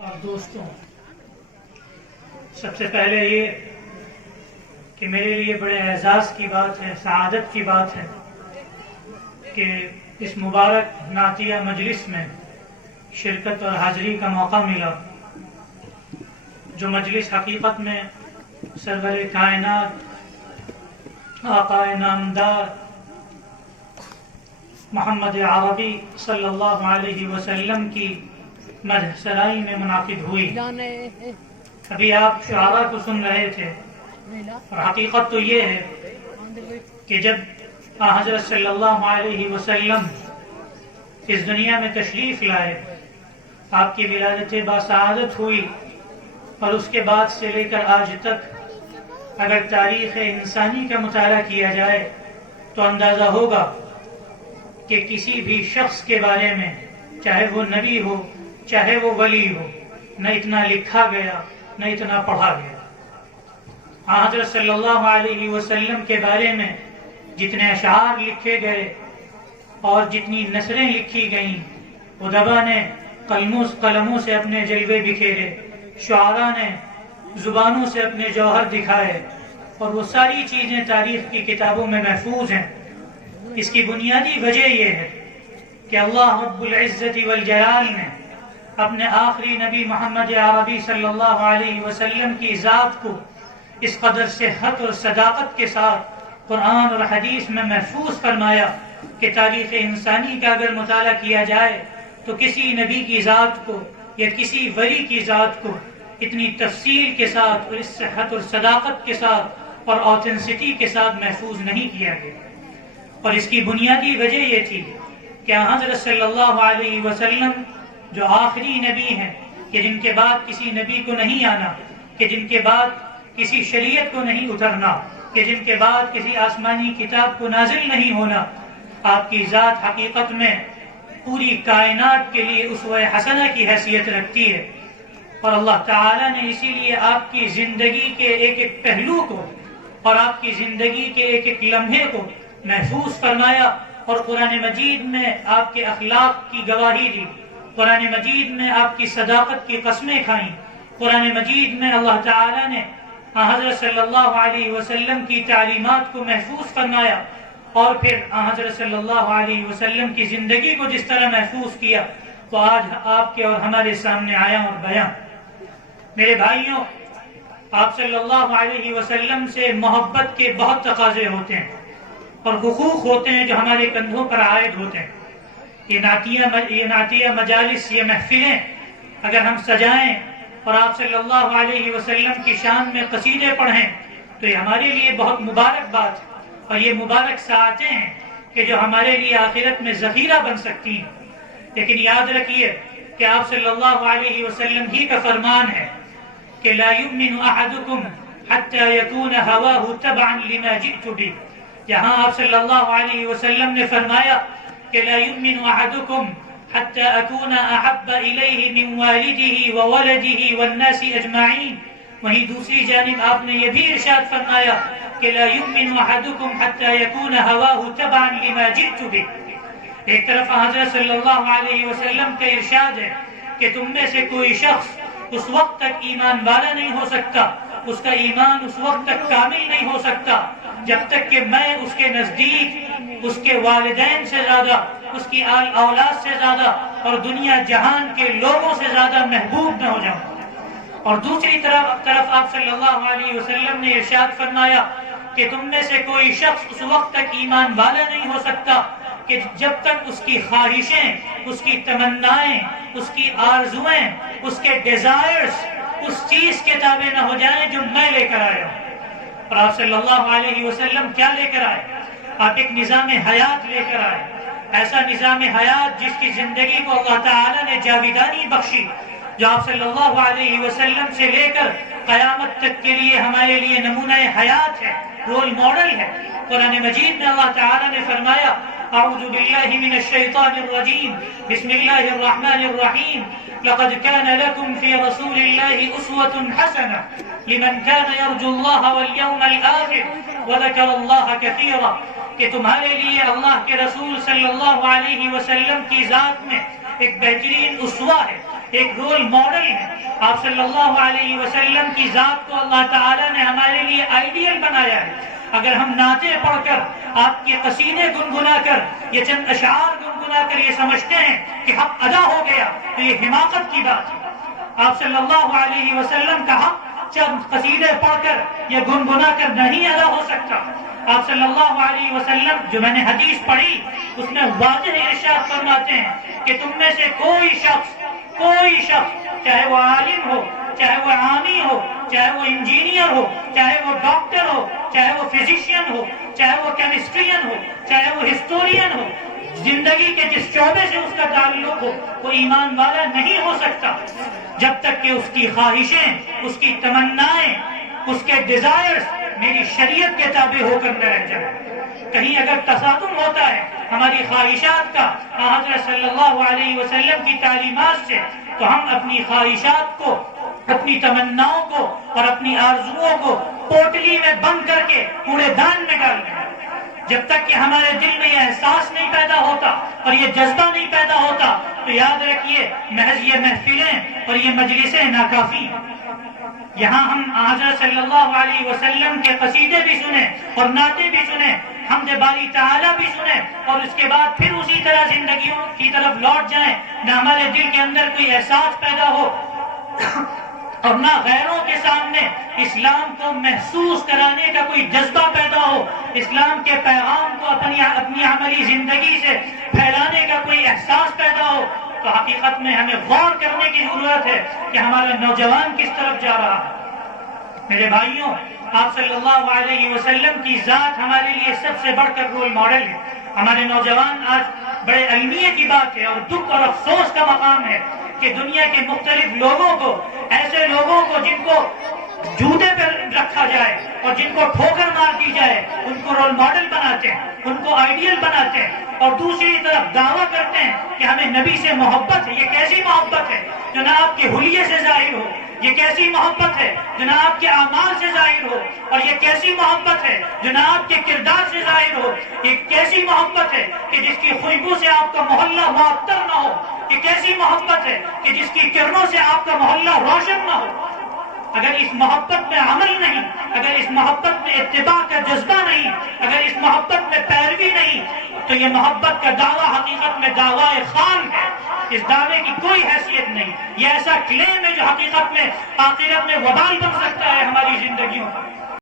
اور دوستوں، سب سے پہلے یہ کہ میرے لیے بڑے اعزاز کی بات ہے، سعادت کی بات ہے کہ اس مبارک نعتیہ مجلس میں شرکت اور حاضری کا موقع ملا، جو مجلس حقیقت میں سرور کائنات آقا نامدار محمد عربی صلی اللہ علیہ وسلم کی مدح سرائی میں منعقد ہوئی۔ ابھی آپ شعراء کو سن رہے تھے، اور حقیقت تو یہ ہے کہ جب حضرت صلی اللہ علیہ وسلم اس دنیا میں تشریف لائے، آپ کی ولادت باسعادت ہوئی، اور اس کے بعد سے لے کر آج تک اگر تاریخ انسانی کا مطالعہ کیا جائے تو اندازہ ہوگا کہ کسی بھی شخص کے بارے میں، چاہے وہ نبی ہو چاہے وہ ولی ہو، نہ اتنا لکھا گیا نہ اتنا پڑھا گیا۔ حضرت صلی اللہ علیہ وسلم کے بارے میں جتنے اشعار لکھے گئے اور جتنی نثریں لکھی گئیں، ادبا نے قلموں سے اپنے جلوے بکھیرے، شعراء نے زبانوں سے اپنے جوہر دکھائے، اور وہ ساری چیزیں تاریخ کی کتابوں میں محفوظ ہیں۔ اس کی بنیادی وجہ یہ ہے کہ اللہ رب العزت والجلال نے اپنے آخری نبی محمد عربی صلی اللہ علیہ وسلم کی ذات کو اس قدر صحت اور صداقت کے ساتھ قرآن اور حدیث میں محفوظ فرمایا کہ تاریخ انسانی کا اگر مطالعہ کیا جائے تو کسی نبی کی ذات کو یا کسی ولی کی ذات کو اتنی تفصیل کے ساتھ اور اس صحت اور صداقت کے ساتھ اور آتھینسٹی کے ساتھ محفوظ نہیں کیا گیا۔ اور اس کی بنیادی وجہ یہ تھی کہ حضرت صلی اللہ علیہ وسلم جو آخری نبی ہیں، کہ جن کے بعد کسی نبی کو نہیں آنا، کہ جن کے بعد کسی شریعت کو نہیں اترنا، کہ جن کے بعد کسی آسمانی کتاب کو نازل نہیں ہونا، آپ کی ذات حقیقت میں پوری کائنات کے لیے اسوہ حسنہ کی حیثیت رکھتی ہے۔ اور اللہ تعالیٰ نے اسی لیے آپ کی زندگی کے ایک ایک پہلو کو اور آپ کی زندگی کے ایک ایک لمحے کو محفوظ فرمایا، اور قرآن مجید میں آپ کے اخلاق کی گواہی دی، قرآن مجید میں آپ کی صداقت کی قسمیں کھائیں، قرآن مجید میں اللہ تعالیٰ نے حضرت صلی اللہ علیہ وسلم کی تعلیمات کو محفوظ فرمایا، اور پھر حضرت صلی اللہ علیہ وسلم کی زندگی کو جس طرح محفوظ کیا تو آج آپ کے اور ہمارے سامنے آیا اور بیان۔ میرے بھائیوں، آپ صلی اللہ علیہ وسلم سے محبت کے بہت تقاضے ہوتے ہیں اور حقوق ہوتے ہیں جو ہمارے کندھوں پر عائد ہوتے ہیں۔ یہ نعتیہ مجالس، یہ محفلیں اگر ہم سجائیں اور آپ صلی اللہ علیہ وسلم کی شان میں قصیدے پڑھیں تو یہ ہمارے لیے بہت مبارک بات ہے، اور یہ مبارک ساعتیں ہیں کہ جو ہمارے لیے آخرت میں ذخیرہ بن سکتی ہیں۔ لیکن یاد رکھیے کہ آپ صلی اللہ علیہ وسلم ہی کا فرمان ہے کہ لا یؤمن احدکم حتی یکون ہواہ تبعا لما جئت بہ۔ جہاں آپ صلی اللہ علیہ وسلم نے فرمایا کہ لا یؤمن احدکم حتی اکون احب الیہ من والدہ وولدہ والناس اجمعین، وہیں دوسری جانب آپ نے یہ بھی ارشاد فرمایا کہ لا یؤمن احدکم حتی یکون ہواہ تبعا لما جئت بہ۔ ایک طرف حضرت صلی اللہ علیہ وسلم کا ارشاد ہے کہ تم میں سے کوئی شخص اس وقت تک ایمان والا نہیں ہو سکتا، اس کا ایمان اس وقت تک کامل نہیں ہو سکتا جب تک کہ میں اس کے نزدیک اس کے والدین سے زیادہ، اس کی اولاد سے زیادہ اور دنیا جہان کے لوگوں سے زیادہ محبوب نہ ہو جاؤں۔ اور دوسری طرف آپ صلی اللہ علیہ وسلم نے ارشاد فرمایا کہ تم میں سے کوئی شخص اس وقت تک ایمان والا نہیں ہو سکتا کہ جب تک اس کی خواہشیں، اس کی تمنائیں، اس کی آرزویں، اس کے ڈیزائرز اس چیز کے تابع نہ ہو جائیں جو میں لے کر آیا ہوں۔ اور آپ صلی اللہ علیہ وسلم کیا لے کر آئے؟ آپ ایک نظام حیات لے کر آئے، ایسا نظام حیات جس کی زندگی کو اللہ تعالیٰ نے جاویدانی بخشی، جو آپ صلی اللہ علیہ وسلم سے لے کر قیامت تک کے لیے ہمارے لیے نمونہ حیات ہے، رول ماڈل ہے۔ قرآن مجید میں اللہ تعالیٰ نے فرمایا اعوذ باللہ من الشیطان الرجیم بسم اللہ الرحمن الرحیم لقد كان لكم في رسول الله أسوة حسنة لمن كان يرجو الله واليوم الآخر وذكر الله كثيرا، کہ تمہارے لیے اللہ کے رسول صلی اللہ علیہ وسلم کی ذات میں ایک بہترین اسوہ ہے، ایک رول ماڈل ہیں. آپ صلی اللہ علیہ وسلم کی ذات کو اللہ تعالیٰ نے ہمارے لیے آئیڈیل بنایا ہے. اگر ہم نعتیں پڑھ کر، آپ کے قصیدے گنگنا کر، یہ چند اشعار گنگنا کر یہ سمجھتے ہیں کہ حق ادا ہو گیا تو یہ حماقت کی بات ہے. آپ صلی اللہ علیہ وسلم کا حق چند قصیدے پڑھ کر یہ گنگنا کر نہیں ادا ہو سکتا. آپ صلی اللہ علیہ وسلم جو میں نے حدیث پڑھی اس میں واضح ارشاد فرماتے ہیں کہ تم میں سے کوئی شخص چاہے وہ عالم ہو، چاہے وہ عامی ہو، چاہے وہ انجینئر ہو، چاہے وہ ڈاکٹر ہو، چاہے وہ فزیشین ہو، چاہے وہ کیمسٹرین ہو، چاہے وہ ہسٹورین ہو، زندگی کے جس شعبے سے اس کا تعلق ہو، وہ ایمان والا نہیں ہو سکتا جب تک کہ اس کی خواہشیں، اس کی تمنائیں، اس کے ڈیزائرز میری شریعت کے تابع ہو کر نہ رہ جائے. کہیں اگر تصادم ہوتا ہے ہماری خواہشات کا حضرت صلی اللہ علیہ وسلم کی تعلیمات سے، تو ہم اپنی خواہشات کو، اپنی تمناؤں کو اور اپنی آرزوؤں کو پوٹلی میں بند کر کے کوڑے دان میں ڈال دیں. جب تک کہ ہمارے دل میں یہ احساس نہیں پیدا ہوتا اور یہ جذبہ نہیں پیدا ہوتا تو یاد رکھیے محض یہ محفلیں اور یہ مجلسیں ناکافی ہیں. یہاں ہم حضرت صلی اللہ علیہ وسلم کے قصیدے بھی سنیں اور نعتیں بھی سنیں، حمد باری تعالیٰ بھی سنیں، اور اس کے بعد پھر اسی طرح زندگیوں کی طرف لوٹ جائیں، نہ ہمارے دل کے اندر کوئی احساس پیدا ہو اور نہ غیروں کے سامنے اسلام کو محسوس کرانے کا کوئی جذبہ پیدا ہو، اسلام کے پیغام کو اپنی عملی زندگی سے پھیلانے کا کوئی احساس پیدا ہو. تو حقیقت میں ہمیں غور کرنے کی ضرورت ہے کہ ہمارا نوجوان کس طرف جا رہا ہے. میرے بھائیوں، آپ صلی اللہ علیہ وسلم کی ذات ہمارے لیے سب سے بڑھ کر رول ماڈل ہے. ہمارے نوجوان آج بڑے علمیے کی بات ہے اور دکھ اور افسوس کا مقام ہے کہ دنیا کے مختلف لوگوں کو، ایسے لوگوں کو جن کو جوتے پر رکھا جائے اور جن کو ٹھوکر مار دی جائے، ان کو رول ماڈل بناتے ہیں، ان کو آئیڈیل بناتے ہیں، اور دوسری طرف دعویٰ کرتے ہیں کہ ہمیں نبی سے محبت ہے. یہ کیسی محبت ہے جو نہ آپ کے حلیے سے ظاہر ہو؟ یہ کیسی محبت ہے جو نہ آپ کے اعمال سے ظاہر ہو؟ اور یہ کیسی محبت ہے جو نہ آپ کے کردار سے ظاہر ہو؟ یہ کیسی محبت ہے کہ جس کی خوشبو سے آپ کا محلہ معطر نہ ہو؟ یہ کیسی محبت ہے کہ جس کی کرنوں سے آپ کا محلہ روشن نہ ہو؟ اگر اس محبت میں عمل نہیں، اگر اس محبت میں اتباع کا جذبہ نہیں، اگر اس محبت میں پیروی نہیں، تو یہ محبت کا دعویٰ حقیقت میں دعویٰ خام ہے. اس دعوے کی کوئی حیثیت نہیں. یہ ایسا کلیم ہے جو حقیقت میں آخرت میں وبال بن سکتا ہے ہماری زندگیوں کا.